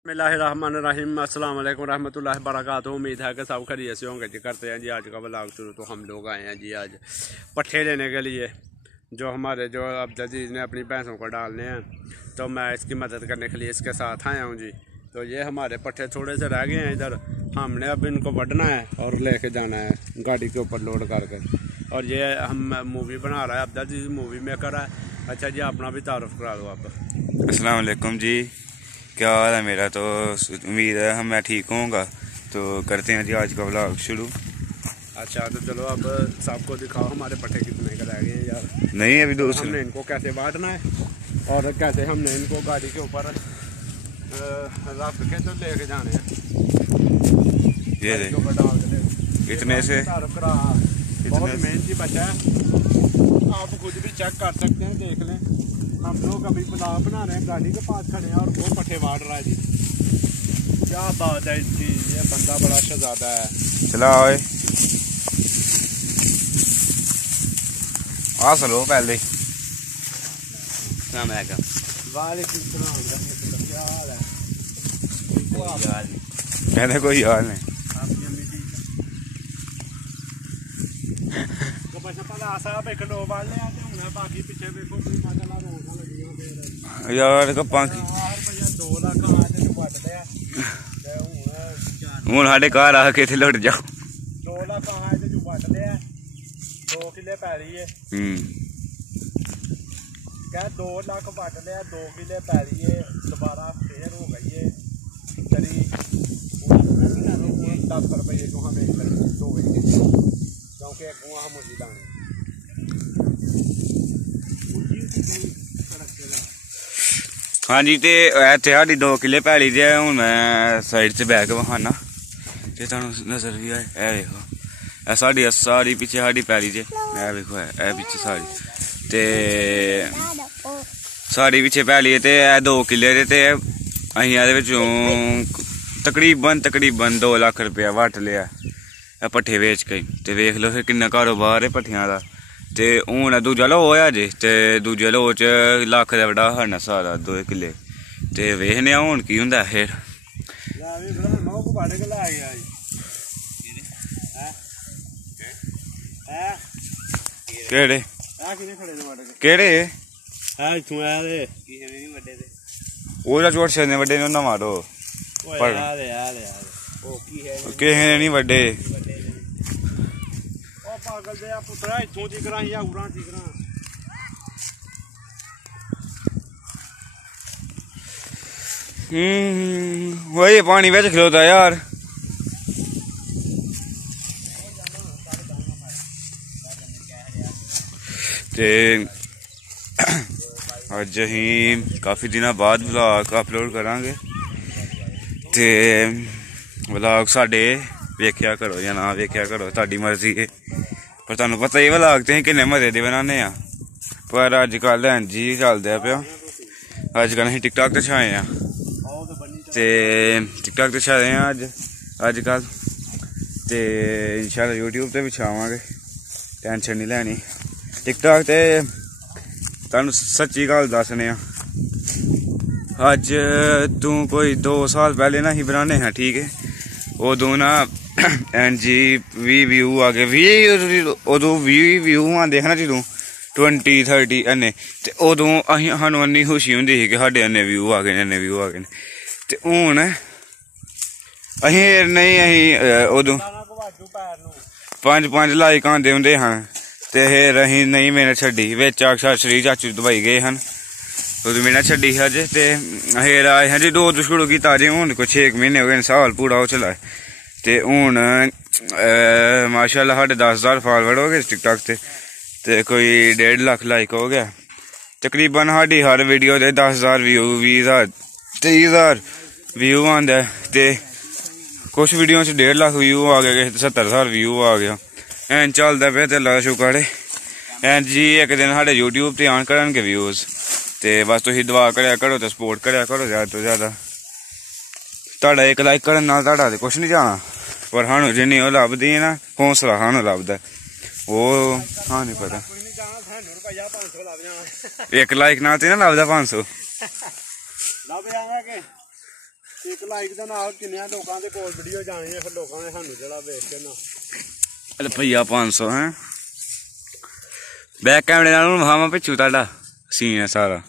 बिस्मिल्लाहिर्रहमानिर्रहीम अस्सलाम वालेकुम रहमतुल्लाहि बरकातहू। उम्मीद है कि सब खैरियत से होंगे जी। करते हैं जी आज का व्लॉग शुरू। तो हम लोग आए हैं जी आज पट्ठे लेने के लिए, जो हमारे जो अब्दुल अजीज़ ने अपनी भैंसों को डालने हैं, तो मैं इसकी मदद करने के लिए इसके साथ आया हूँ जी। तो ये हमारे पट्ठे थोड़े से रह गए हैं इधर, हमने अब इनको वढ़ना है और लेके जाना है गाड़ी के ऊपर लोड करके। और ये हम मूवी बना रहा है अब्दुल अजीज़, मूवी मेकर है। अच्छा जी, अपना भी तारुफ करा दो आप। अस्सलाम वालेकुम जी, क्या हाल है मेरा? तो उम्मीद है मैं ठीक होऊंगा। तो करते हैं जी आज का व्लॉग शुरू। अच्छा तो चलो अब सबको दिखाओ हमारे पट्ठे कितने का रह गए हैं यार। नहीं अभी तो हमने इनको कैसे बांटना है और कैसे हमने इनको गाड़ी के ऊपर रख के तो लेके जाने हैं। ये इतने से बहुत मेहनती बच्चा है, आप खुद भी चेक कर सकते हैं, देख लें। हम लोग अभी ब्लॉग बना रहे हैं, गाड़ी के पास खड़े हैं और वो पट्ठे बांट रहा है जी। क्या बात है इसकी, ये बंदा बड़ा शहजादा है। चला ओए आ चलो पहले। वालेकुम सलाम, क्या हाल है? कहने कोई हाल नहीं। आपकी अम्मी ठीक है? तो बस पता साहब एक लो वाले आते हैं, बाकी पीछे देखो माशाल्लाह रोका लगी है यार कप्पां की यार भैया 2 लाख आते जो पट लिया हूँ साढ़े घर आके इतने लुट जाओ। 2 लाख आते जो पट लिया 2 किले पै रही है। क्या 2 लाख पट लिया, 2 किले पै रही है, दोबारा फिर हो गई है करीब 10 रुपये जो हमें दो क्योंकि कुआं हम मुझे दाने। हाँ जी, तो इतने साड़ी 2 किले पैली दे। हूँ मैं साइड से बह के बहाना जो तुम नजर भी आए। ए देखो ए साड़ी सारी पिछे साड़ी पैली जे। ए देखो ए पिछे साड़ी ते साड़ी पिछे पैली ते 2 किले दे। ते अहीं एहदे विचों तकरीबन 2 लाख रुपया वट लिया पट्ठे बेच के। ते वेख लो फिर किन्ना कारोबार है पट्ठियां दा। ते हून दूजा लो होया जे, ते दूजे लो च लक्ख दा बड़ा हरना सारा 2 किले। ते वेखने हून की हुंदा फिर। केड़े केड़े ओला चोट छने वड्डे ने ना मारो किसे नहीं वड्डे। पागल दे पुत्रा इथों दिखरा या उरा दिखरा। वही पानी बिच खलोता यार। ते अज अहीं काफी दिनों बाद व्लॉग अपलोड करांगे। ते व्लॉग साडे वेख्या करो या ना वेख्या करो, तुहाडी मर्जी है। पर तुहानू पता ही व्लॉग ते किन्ने मजे दे बनाने आ। पर अजकल जी चलदा पिया, अजकल अहीं टिकटॉक ते छाए आ। ते टिकटॉक ते छाए आ अजकल ते इंशाल्लाह यूट्यूब ते भी छावांगे, टेंशन नहीं लैनी। टिकटॉक ते तुहानू सच्ची गल दसने आ, अज तू कोई 2 साल पहले ना ही बनाने हैं, ठीक है। उदों ना एन जी 20 व्यू आ गए। उदों 20 व्यू आते हैं ना जो 20-30 अन्ने, तो उदों अं सानू इन्नी खुशी होंदी ही कि साढ़े इन्ने व्यू आ गए, इन्ने व्यू आ गए। तो हूँ अं नहीं उदों 5-5 लाइक आते होंगे हैं। तो फिर अं नहीं मेहनत छड्डी, बिच श्री चाचू दुबई गए हैं, उदों मेहनत छड्डी अज। तो फिर आए हैं जी 2 शुरू किया जी, हूँ कोई 6 महीने हो गए, साल पूरा हो चला है। तो हूँ माशाल्लाह साढ़े 10,000 फॉलोवर हो गए टिकटॉक से, तो कोई 1.5 लाख लाइक हो गया। तकरीबन साड़ी हर वीडियो के 10,000 व्यू, 20,000 23,000 व्यू आंदा है। तो कुछ वीडियो 1.5 लाख व्यू आ गया, 70,000 व्यू आ गया। एन चलता पे, तो अल्लाह का शुक्र है। एन जी एक दिन साढ़े यूट्यूब ते आन करनगे व्यूज। तो बस तुसीं दुआ करा करो, तो सपोर्ट करा करो ज़्यादा तो ज़्यादा। तुहाडा 1 लाइक करन नाल तुहाडा ते कुछ नहीं जाना, पर सानू जिन्नी ओह् लभदी है ना, हौसला सानू लभदा, ओह् हाँ नहीं पता। 1 लाइक नाल ते ना लभदा 500। ਇੱਕ ਲਾਈਕ ਦੇ ਨਾਲ ਕਿੰਨਿਆਂ ਲੋਕਾਂ ਦੇ ਕੋਲ ਵੀਡੀਓ ਜਾਣੀ ਹੈ, ਫਿਰ ਲੋਕਾਂ ਨੇ ਸਾਨੂੰ ਜਿਹੜਾ ਵੇਖ ਕੇ ਨਾ ਰੁਪਈਆ 500 ਹੈ। ਬੈਕ ਕੈਮਰੇ ਨਾਲ ਵਿਖਾਵਾਂ ਪਿੱਛੂ ਤੁਹਾਡਾ ਸੀਨ ਹੈ ਸਾਰਾ।